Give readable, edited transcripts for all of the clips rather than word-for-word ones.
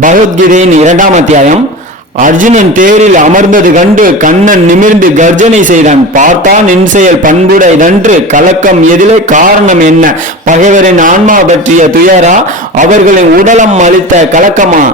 பகவத்கீதையின் 2ஆம் அத்தியாயம். அர்ஜுனன் தேரில் அமர்ந்தது கண்டு கண்ணன் நிமிர்ந்து கர்ஜனை செய்தான். பார்த்தான் என் செயல் பண்புடையதன்று, கலக்கம் எதிலே, காரணம் என்ன? பகைவரின் ஆன்மா பற்றிய துயரா, அவர்களின் உடலம் அளித்த கலக்கமா?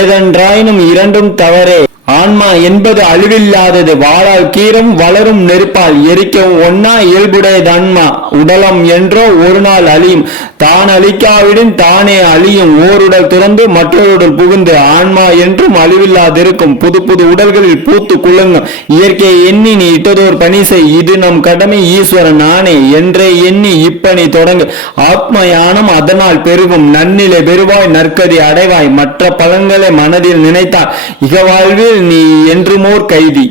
ஏதென்றாயினும் இரண்டும் தவறே. ஆன்மா என்பது அழிவில்லாதது, வாழால் கீரும் வளரும் நெருப்பால் எரிக்கவும் ஒன்னா இயல்புடையது ஆன்மா. உடலம் என்றோ ஒரு நாள் அழியும், தான் அழிக்காவிடும் தானே அழியும். ஓருடல் துறந்து மற்றொருடல் புகுந்து ஆன்மா என்றும் அழிவில்லாதிருக்கும். புது புது உடல்களில் பூத்து குலுங்கும். இயற்கையை எண்ணி நீ இட்டதோர் பணி செய், இது நம் கடமை ஈஸ்வரன் நானே என்றே எண்ணி இப்பணி தொடங்கு. ஆத்ம யானம் அதனால் பெருகும், நன்னிலை பெறுவாய், நற்கதி அடைவாய். மற்ற பலன்களை மனதில் நினைத்தால் இகவாழ்வில் நீ என்றுமோர் கைதி.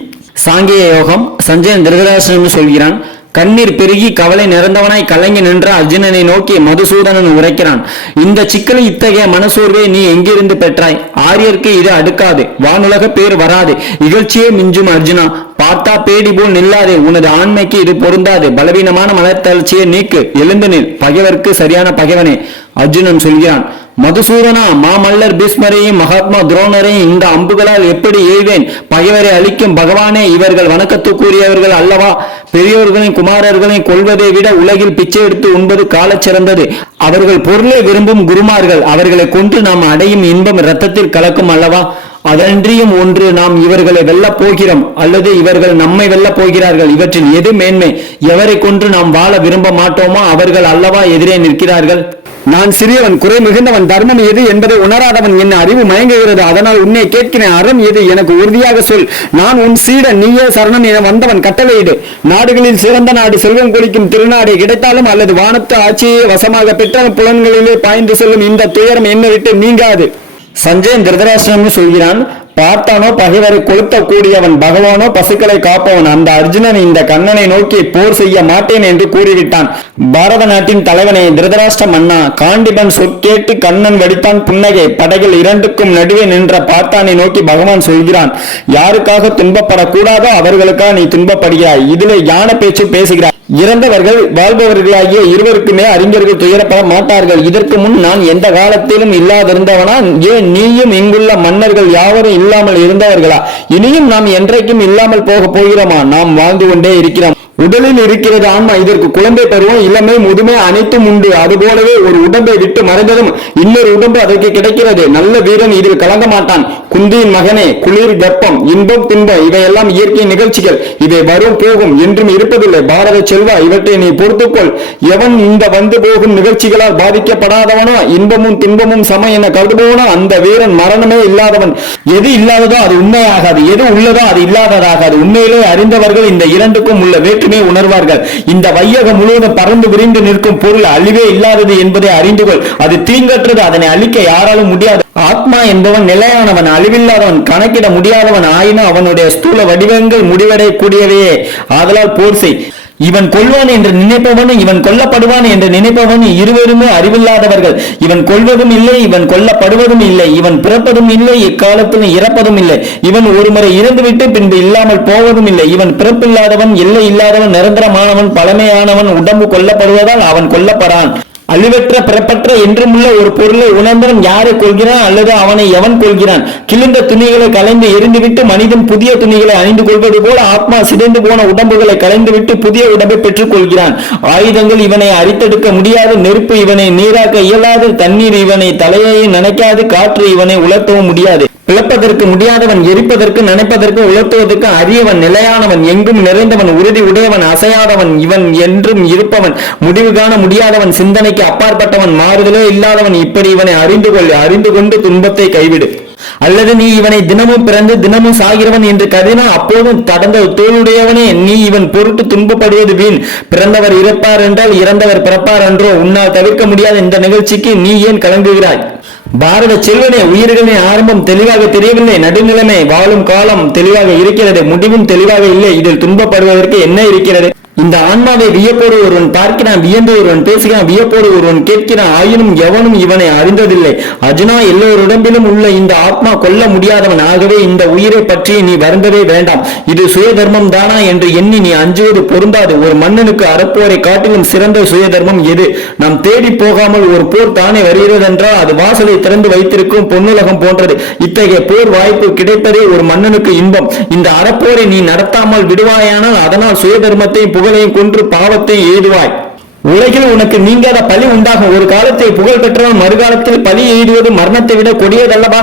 சாங்கிய யோகம். சஞ்சயன் திருதராஷ்டிரன் சொல்கிறான். கண்ணீர் பெருகி கவலை நிறந்தவனாய் கலங்கி நின்ற அர்ஜுனனை நோக்கி மதுசூதனன் உரைக்கிறான். இந்த சிக்கலை, இத்தகைய மனசோர்வை நீ எங்கிருந்து பெற்றாய்? ஆரியருக்கு இது அடுக்காது, வானுலக பேர் வராது, இகழ்ச்சியே மிஞ்சும். அர்ஜுனா, பார்த்தா பேடி போல் நில்லாதே, உனது ஆண்மைக்கு இது பொருந்தாது. பலவீனமான மனத்தளர்ச்சியை நீக்கு, எழுந்து நில், பகைவருக்கு சரியான பகைவனே. அர்ஜுனன் சொல்கிறான். மதுசூதனா, மாமல்லர் பீஷ்மரையும் மகாத்மா துரோணரையும் இந்த அம்புகளால் எப்படி எய்வேன்? பகைவரை அழிக்கும் பகவானே, இவர்கள் வணக்கத்துக்குரியவர்கள் அல்லவா? பெரியோர்களின் குமாரர்களையும் கொள்வதை விட உலகில் பிச்சை எடுத்து உண்பது காலச் சிறந்தது. அவர்கள் பொருளை விரும்பும் குருமார்கள், அவர்களை கொன்று நாம் அடையும் இன்பம் இரத்தத்தில் கலக்கும் அல்லவா? அதன்றியும் ஒன்று, நாம் இவர்களை வெல்லப் போகிறோம் அல்லது இவர்கள் நம்மை வெல்லப் போகிறார்கள். இவற்றில் எது மேன்மை? எவரை கொன்று நாம் வாழ விரும்ப மாட்டோமோ அவர்கள் அல்லவா எதிரே நிற்கிறார்கள். நான் சிறியவன், குறை மிகுந்தவன், தர்மம் எது என்பதை உணராதவன், என் அறிவு மயங்குகிறது. அதனால் உன்னை கேட்கிறேன், அறம் எது? எனக்கு உறுதியாக சொல். நான் உன் சீடன், நீயே சரணம் என வந்தவன், கட்டளையிடு. நாடுகளில் சிறந்த நாடு, செல்வம் கொளிக்கும் திருநாடு கிடைத்தாலும் அல்லது வானத்து ஆட்சியை வசமாக பெற்ற புலன்களிலே பாய்ந்து செல்லும் இந்த துயரம் என்னை விட்டு நீங்காது. சஞ்சயன் திருதராஷ்டிரன் சொல்கிறான். பார்த்தானோ பகைவரை கொளுத்த கூடியவன், பகவானோ பசுக்களை காப்பவன். அந்த அர்ஜுனன் இந்த கண்ணனை நோக்கி போர் செய்ய மாட்டேன் என்று கூறிவிட்டான். பாரத நாட்டின் தலைவனே, திருதராஷ்டிர மன்னா, காண்டிபன் சொற்கேட்டு கண்ணன் வடித்தான் புன்னகை. படைகள் இரண்டுக்கும் நடுவே நின்ற பார்த்தானை நோக்கி பகவான் சொல்கிறான். யாருக்காக துன்பப்படக்கூடாதோ அவர்களுக்காக நீ துன்பப்படுகிறாய். இதிலே ஞான பேச்சு பேசுகிறாய். இறந்தவர்கள் வாழ்பவர்களாகிய இருவருக்குமே அறிஞர்கள் துயரப்பட மாட்டார்கள். இதற்கு முன் நான் எந்த காலத்திலும் இல்லாதிருந்தவனா? ஏன் நீயும் இங்குள்ள மன்னர்கள் யாவரும் இல்லாமல் இருந்தவர்களா? இனியும் நாம் என்றைக்கும் இல்லாமல் போக போகிறோமா? நாம் வாழ்ந்து கொண்டே இருக்கிறோம். உடலில் இருக்கிறது ஆன்மா. இதற்கு குழந்தை பருவம், இளமை, முதுமை அனைத்தும் உண்டு. அதுபோலவே ஒரு உடம்பை விட்டு மறைந்ததும் இன்னொரு உடம்பு அதற்கு கிடைக்கிறது. நல்ல வீரன் இதில் கலங்க மாட்டான். குந்தியின் மகனே, குளிர், வெப்பம், இன்பம், துன்பம் இவையெல்லாம் இயற்கை நிகழ்ச்சிகள். இவை வரும் போகும், என்றும் இருப்பதில்லை. பாரத செல்வா, இவற்றை நீ பொறுத்துக்கொள். எவன் இந்த வந்து போகும் நிகழ்ச்சிகளால் பாதிக்கப்படாதவனோ, இன்பமும் துன்பமும் சம என கருதுபவனோ அந்த வீரன் மரணமே இல்லாதவன். எது இல்லாததோ அது உண்மையாகாது, எது உள்ளதோ அது இல்லாததாகாது. உண்மையிலே அறிந்தவர்கள் இந்த இரண்டுக்கும் உள்ள வேற்றுமை உணர்வார்கள். இந்த வையகம் முழுவதும் பறந்து விரிந்து நிற்கும் பொருள் அழிவே இல்லாதது என்பதை அறிந்து கொள். அது தீங்கற்றது, அதனை அழிக்க யாராலும் முடியாது. ஆத்மா என்பவன் நிலையானவன், அழிவில்லாதவன், கணக்கிட முடியாதவன். ஆயினும் அவனுடைய ஸ்தூல வடிவங்கள் முடிவடை கூடியவையே. ஆதலால் போர் செய். இவன் கொல்வான் என்று நினைப்பவனும் இவன் கொல்லப்படுவான் என்று நினைப்பவனும் இருவருமே அறிவில்லாதவர்கள். இவன் கொல்வதும் இல்லை, இவன் கொல்லப்படுவதும் இல்லை. இவன் பிறப்பதும் இல்லை, இக்காலத்தில் இறப்பதும் இல்லை. இவன் ஒருமுறை இறந்துவிட்டு பின்பு இல்லாமல் போவதும் இல்லை. இவன் பிறப்பில்லாதவன், எல்லை இல்லாதவன், நிரந்தரமானவன், பழமையானவன். உடம்பு கொல்லப்படுவதால் அவன் கொல்லப்படான். அழிவற்ற பிறப்பற்ற என்றுமுள்ள ஒரு பொருளை உணர்ந்தவன் யாரை கொள்கிறான் அல்லது அவனை எவன் கொள்கிறான்? கிழிந்த துணிகளை கலைந்து எரிந்துவிட்டு மனிதன் புதிய துணிகளை அணிந்து கொள்வது போல ஆத்மா சிதைந்து போன உடம்புகளை கலைந்துவிட்டு புதிய உடம்பை பெற்றுக் கொள்கிறான். ஆயுதங்கள் இவனை அரித்தெடுக்க முடியாது, நெருப்பு இவனை நீராக்க இயலாது, தண்ணீர் இவனை தலையை நினைக்காது, காற்று இவனை உலர்த்தவும் முடியாது. பிளப்பதற்கு முடியாதவன், எரிப்பதற்கு நினைப்பதற்கு உலர்த்துவதற்கு அரியவன், நிலையானவன், எங்கும் நிறைந்தவன், உறுதி உடையவன், அசையாதவன், இவன் என்றும் இருப்பவன், முடிவு காண முடியாதவன், சிந்தனைக்கு அப்பாற்பட்டவன், மாறுதலே இல்லாதவன். இப்படி இவனை அறிந்து கொள். அறிந்து கொண்டு துன்பத்தை கைவிடு. அல்லது நீ இவனை தினமும் பிறந்து தினமும் சாகிறவன் என்று கருதினா அப்போதும் கடந்த தோளுடையவனே, நீ இவன் பொருட்டு துன்பப்படுவது வீண். பிறந்தவர் இறப்பார் என்றால் இறந்தவர் பிறப்பார் என்றோ? உன்னால் தவிர்க்க முடியாத இந்த நிகழ்ச்சிக்கு நீ ஏன் கலங்குகிறாய்? பாரத செல்வனே, உயிர்களின் ஆரம்பம் தெளிவாக தெரியவில்லை, நடுநிலைமை வாழும் காலம் தெளிவாக இருக்கிறது, முடிவும் தெளிவாக இல்லை. இதில் துன்பப்படுவதற்கு என்ன இருக்கிறது? இந்த ஆன்மாவை வியப்போடு ஒருவன் பார்க்கிறான், வியந்து ஒருவன் பேசுகிறான், வியப்போடு ஒருவன் கேட்கிறான், ஆயினும் எவனும் இவனை அறிந்ததில்லை. அர்ஜுனா, எல்லோர் உடம்பிலும் உள்ள இந்த ஆத்மா கொல்ல முடியாதவன். ஆகவே இந்த உயிரை பற்றி நீ வருந்தவே வேண்டாம். இது சுய தர்மம் தானா என்று எண்ணி நீ அஞ்சுவது பொருந்தாது. ஒரு மன்னனுக்கு அறப்போரை காட்டிலும் சிறந்த சுய தர்மம் எது? நாம் தேடி போகாமல் ஒரு போர் தானே வருகிறது என்றால் அது வாசலை திறந்து வைத்திருக்கும் பொன்னுலகம் போன்றது. இத்தகைய போர் வாய்ப்பு கிடைப்பதே ஒரு மன்னனுக்கு இன்பம். இந்த அறப்போரை நீ நடத்தாமல் விடுவாயானால் அதனால் சுய தர்மத்தையும் புகழையும் கொன்று பாவத்தை எய்துவாய். உலகில் உனக்கு நீங்காத பழி உண்டாகும். ஒரு காலத்தில் புகழ் பெற்றவன் மறுகாலத்தில் பழி எய்துவது மரணத்தை விட கொடியதல்லவா?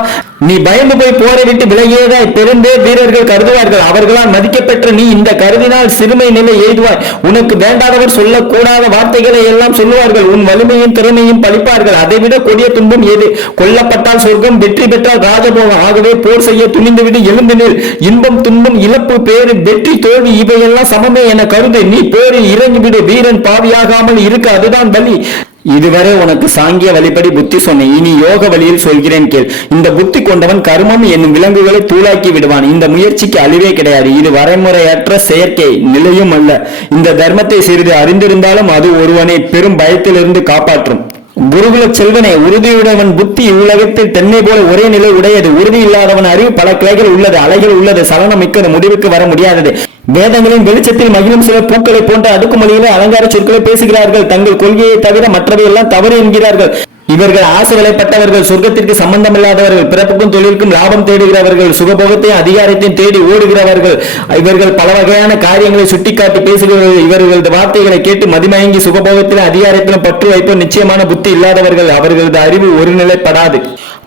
நீ பயந்து போய் போரை விட்டு விலகியதாய் பெருந்தே வீரர்கள் கருதுவார்கள். அவர்களால் மதிக்கப்பெற்ற நீ இந்த கருதினால் சிறுமை நிலை எய்துவாய். உனக்கு வேண்டாதவர் சொல்லக்கூடாத வார்த்தைகளை எல்லாம் சொல்லுவார்கள். உன் வலிமையும் திறமையும் பழிப்பார்கள். அதைவிட கொடிய துன்பம் ஏது? கொல்லப்பட்டால் சொர்க்கம், வெற்றி பெற்றால் ராஜபோகம். ஆகவே போர் செய்ய துணிந்துவிடு, எழுந்து நில். இன்பம், துன்பம், இழப்பு, பேரு, வெற்றி, தோல்வி இவையெல்லாம் சமமே என கருது. நீ போரில் இறங்கிவிடு. வீரன் பாவியாகாமல் இருக்க, அதுதான் வலி. இதுவரை உனக்கு சாங்கிய வழிபடி புத்தி சொன்னேன். இனி யோக வழியில் சொல்கிறேன் கேள். இந்த புத்தி கொண்டவன் கர்மம் என்னும் விலங்குகளை தூளாக்கி விடுவான். இந்த முயற்சிக்கு அழிவே கிடையாது. இது வரைமுறையற்ற செயற்கை நிலையும் அல்ல. இந்த தர்மத்தை சிறிது அறிந்திருந்தாலும் அது ஒருவனை பெரும் பயத்திலிருந்து காப்பாற்றும். குருகுல செல்வனே, உறுதியுடையவன் புத்தி உலகத்தில் தென்னை போல ஒரே நிலை உடையது. உறுதி இல்லாதவன் அறிவு பல கிளைகள் உள்ளது, அலைகள் உள்ளது, சலனம் மிக்கது, முடிவுக்கு வர முடியாதது. வேதங்களின் வெளிச்சத்தில் மகிழும் சில பூக்களை போன்ற அடுக்குமொழியிலே அலங்கார சொற்களை பேசுகிறார்கள். தங்கள் கொள்கையை தவிர மற்றவை எல்லாம் தவறு என்கிறார்கள். இவர்கள் ஆசை வலைப்பட்டவர்கள், சொர்க்கத்திற்கு சம்பந்தமில்லாதவர்கள், பிறப்புக்கும் தொழிலுக்கும் லாபம் தேடுகிறவர்கள், சுகபோகத்தையும் அதிகாரத்தையும் தேடி ஓடுகிறவர்கள். இவர்கள் பல வகையான காரியங்களை சுட்டிக்காட்டி பேசுகிறவர்கள். இவர்களது வார்த்தைகளை கேட்டு மதிமயங்கி சுகபோகத்திலும் அதிகாரத்திலும் பற்று வைப்போர் நிச்சயமான புத்தி இல்லாதவர்கள். அவர்களது அறிவு ஒருநிலைப்படாது.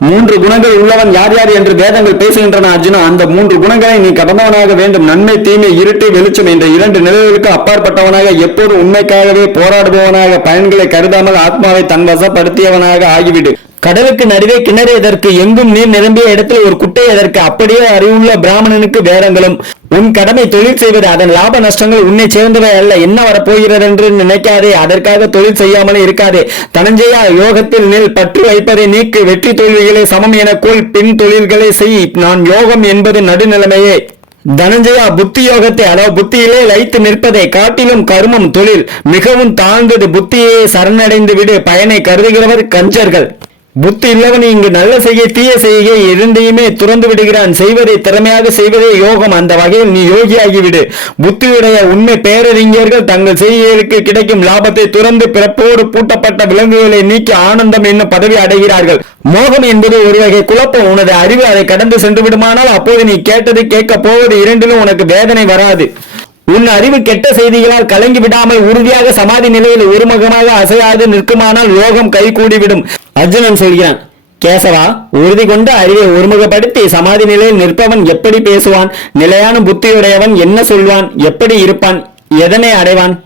3 குணங்கள் உள்ளவன் யார் யார் என்று வேதங்கள் பேசுகின்றன அர்ஜுனா. அந்த 3 குணங்களை நீ கடந்தவனாக வேண்டும். நன்மை, தீமை, இருட்டு, வெளிச்சம் என்ற 2 நிலைகளுக்கு அப்பாற்பட்டவனாக, எப்போது உண்மைக்காகவே போராடுபவனாக, பயன்களை கருதாமல் ஆத்மாவை தன் வசப்படுத்தியவனாக ஆகிவிடு. கடலுக்கு நடுவே கிணறு எதற்கு? எங்கும் நீர் நிரம்பிய இடத்தில் ஒரு குட்டை எதற்கு? அப்படியே அறிவுள்ள பிராமணனுக்கு வேதங்களும். உன் கடமை தொழில் செய்வது. அதன் லாப நஷ்டங்கள் உன்னை சேர்ந்தவை அல்ல. என்ன வரப்போகிறது என்று நினைக்காதே. அதற்காக தொழில் செய்யாமலே இருக்காதே. தனஞ்சயா, யோகத்தில் நில். பற்று வைப்பதை நீக்கு. வெற்றி தோல்விகளை சமம் என கொள். பின் தொழில்களை செய். நான் யோகம் என்பது நடுநிலைமையே. தனஞ்சயா, புத்தி யோகத்தை, அதாவது புத்தியிலே லயித்து நிற்பதை காட்டிலும் கர்மம், தொழில் மிகவும் தாழ்ந்தது. புத்தியை சரணடைந்து விடு. பயனை கருதுகிறவர் கஞ்சர்கள். புத்தி இல்லவன் இங்கு நல்ல செய்கை, தீய செய்கை இரண்டையுமே துறந்து விடுகிறான். செய்வதை திறமையாக செய்வதே யோகம். அந்த வகையில் நீ யோகியாகிவிடு. புத்தியுடைய உண்மை பேரறிஞர்கள் தங்கள் செய்கைகளுக்கு கிடைக்கும் லாபத்தை துறந்து பிறப்போடு பூட்டப்பட்ட விலங்குகளை நீக்கி ஆனந்தம் என்னும் பதவி அடைகிறார்கள். மோகம் என்பது ஒரு வகை குழப்பம். உனது அறிவு அதை கடந்து சென்று விடுமானால் அப்போது நீ கேட்டது, கேட்க போவது இரண்டிலும் உனக்கு வேதனை வராது. உன் அறிவு கெட்ட செய்திகளால் கலங்கி விடாமல் உறுதியாக சமாதி நிலையில் ஒருமுகமாக அசையாது நிற்குமானால் யோகம் கை கூடிவிடும். அர்ஜுனன் சொல்கிறான், கேசவா, உறுதி கொண்டு அறிவை ஒருமுகப்படுத்தி சமாதி நிலையில் நிற்பவன் எப்படி பேசுவான்? நிலையான புத்தியுடையவன் என்ன சொல்வான்? எப்படி இருப்பான்? எதனை அடைவான்?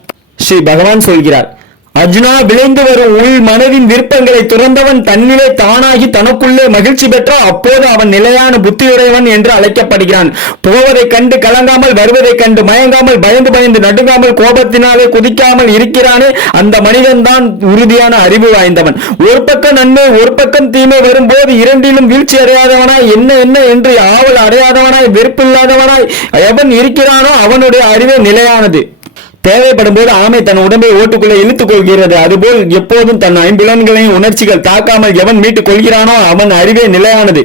ஸ்ரீ பகவான் சொல்கிறார், அர்ஜுனா, விளைந்து வரும் உள் மனதின் விருப்பங்களை துறந்தவன் தன்னிலை தானாகி தனக்குள்ளே மகிழ்ச்சி பெற்றால் அப்போது அவன் நிலையான புத்தியுடையவன் என்று அழைக்கப்படுகிறான். போவதைக் கண்டு கலங்காமல், வருவதைக் கண்டு மயங்காமல், பயந்து பயந்து நடுங்காமல், கோபத்தினாலே குதிக்காமல் இருக்கிறானே, அந்த மனிதன் தான் உறுதியான அறிவு வாய்ந்தவன். ஒரு பக்கம் நன்மை, ஒரு பக்கம் தீமை வரும்போது இரண்டிலும் வீழ்ச்சி அடையாதவனாய், என்ன என்ன என்று ஆவல் அடையாதவனாய், வெறுப்பில்லாதவனாய் எவன் இருக்கிறானோ அவனுடைய அறிவே நிலையானது. தேவைப்படும் போது ஆமை தன் உடம்பை ஓட்டுக்குள்ளே இழுத்துக் கொள்கிறது. அதுபோல் எப்போதும் தன் ஐம்புலன்களையும் உணர்ச்சிகள் தாக்காமல் எவன் மீட்டுக் கொள்கிறானோ அவன் அறிவே நிலையானது.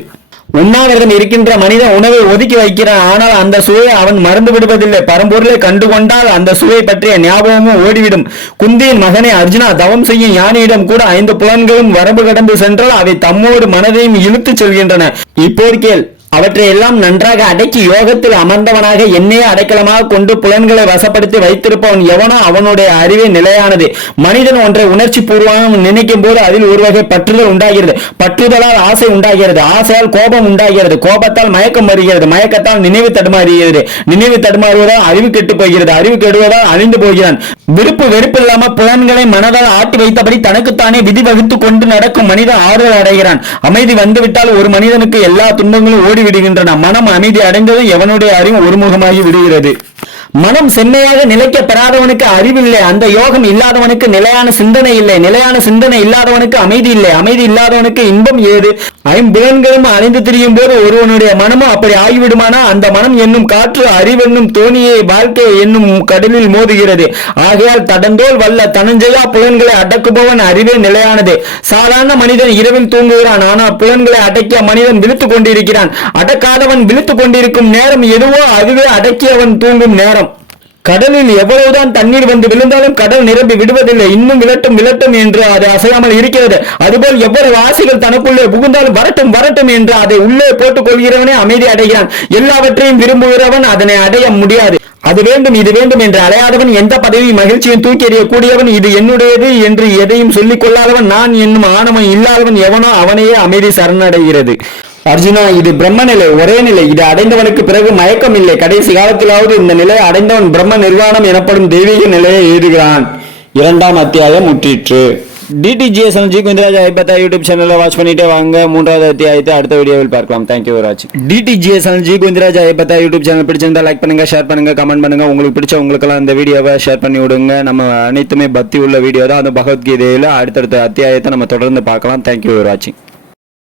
உண்ணாவிரதம் இருக்கின்ற மனிதன் உணவை ஒதுக்கி வைக்கிறான். ஆனால் அந்த சுவையை அவன் மறந்து விடுவதில்லை. பரம்பொருளை கண்டுகொண்டால் அந்த சுவை பற்றிய ஞாபகமும் ஓடிவிடும். குந்தியின் மகனே அர்ஜுனா, தவம் செய்யும் யானையிடம் கூட 5 புலன்களும் வரம்பு கடந்து சென்றால் அவை தம்மோடு மனதையும் இழுத்துச் செல்கின்றன. இப்போது கேள். அவற்றை எல்லாம் நன்றாக அடக்கி யோகத்தில் அமர்ந்தவனாக என்னையே அடைக்கலமாக கொண்டு புலன்களை வசப்படுத்தி வைத்திருப்பவன் எவனோ அவனுடைய அறிவே நிலையானது. மனிதன் ஒன்றை உணர்ச்சி பூர்வமாக நினைக்கும் போது அதில் ஒரு வகை பற்றுதல் உண்டாகிறது. பற்றுதலால் ஆசை உண்டாகிறது. ஆசையால் கோபம் உண்டாகிறது. கோபத்தால் மயக்கம் வருகிறது. மயக்கத்தால் நினைவு தடுமாறுகிறது. நினைவு தடுமாறுவதால் அறிவு கெட்டு போகிறது. அறிவு கெடுவதால் அழிந்து போகிறான். விருப்பு வெறுப்பு இல்லாமல் புலன்களை மனதால் ஆட்டி வைத்தபடி தனக்குத்தானே விதி வகுத்து கொண்டு நடக்கும் மனிதன் ஆறுதல் அடைகிறான். அமைதி வந்துவிட்டால் ஒரு மனிதனுக்கு எல்லா துன்பங்களும் ஓடி விடுகின்றன. மனம் அமைதி அடைந்ததும் எவனுடைய அறிவு ஒருமுகமாகி விடுகிறது. மனம் செம்மையாக நிலைக்க பெறாதவனுக்கு அறிவில்லை, அந்த யோகம் இல்லாதவனுக்கு நிலையான சிந்தனை இல்லை, நிலையான சிந்தனை இல்லாதவனுக்கு அமைதி இல்லை, அமைதி இல்லாதவனுக்கு இன்பம் ஏது? ஐம்புலன்களும் அலைந்து திரியும் போது ஒருவனுடைய மனமும் அப்படி ஆகிவிடுமானா அந்த மனம் என்னும் காற்று அறிவென்னும் தோணியை வாழ்க்கை என்னும் கடலில் மோதுகிறது. ஆகையால் தடந்தோல் வல்ல தனஞ்சயா புலன்களை அடக்குபவன் அறிவே நிலையானது. சாதாரண மனிதன் இரவில் தூங்குகிறான், ஆனால் புலன்களை அடக்கிய மனிதன் விழித்துக் கொண்டிருக்கிறான். அடக்காதவன் விழித்துக் கொண்டிருக்கும் நேரம் எதுவோ அதுவே அடக்கியவன் தூங்கும் நேரம். கடலில் எவ்வளவுதான் தண்ணீர் வந்து விழுந்தாலும் கடல் நிரம்பி விடுவதில்லை, இன்னும் விளட்டும் விளட்டும் என்று அது அசையாமல் இருக்கிறது. அதுபோல் எவ்வளவு ஆசைகள் தனக்குள்ளே புகுந்தாலும் வரட்டும் வரட்டும் என்று அதை உள்ளே போட்டுக் கொள்கிறவனே அமைதி அடைகிறான். எல்லாவற்றையும் விரும்புகிறவன் அதனை அடைய முடியாது. அது வேண்டும் இது வேண்டும் என்று அலையாதவன், எந்த பதவியும் மகிழ்ச்சியும் தூக்கி எறியக்கூடியவன், இது என்னுடையது என்று எதையும் சொல்லிக் கொள்ளாதவன், நான் என்னும் ஆணவம் இல்லாதவன் எவனோ அவனையே அமைதி சரணடைகிறது. அர்ஜுனா, இது பிரம்ம நிலை, ஒரே நிலை. இது அடைந்தவனுக்கு பிறகு மயக்கம் இல்லை. கடைசி காலத்திலாவது இந்த நிலையை அடைந்தவன் பிரம்ம நிர்வாணம் எனப்படும் தெய்வீக நிலையை எழுதுகிறான். 2ஆம் அத்தியாயம் முற்றிற்று. DTGS குந்திராஜ் ஐபத்தா யூடியூப் சேனலை வாட்ச் பண்ணிட்டே வாங்க. 3வது அத்தியாயத்தை அடுத்த வீடியோவில் பார்க்கலாம். Thank you very much. DTGS Kundiraj ஐபத்தா யூடியூப் சேனல் பிடிச்சிருந்தா லைக் பண்ணுங்க, ஷேர் பண்ணுங்க, கமெண்ட் பண்ணுங்க. உங்களுக்கு பிடிச்ச உங்களுக்கெல்லாம் இந்த வீடியோவை ஷேர் பண்ணி விடுங்க. நம்ம அனைத்துமே பக்தி உள்ள வீடியோ தான். அந்த பகவத்கீதையில அடுத்தடுத்த அத்தியாயத்தை நம்ம தொடர்ந்து பார்க்கலாம். Thank you very much.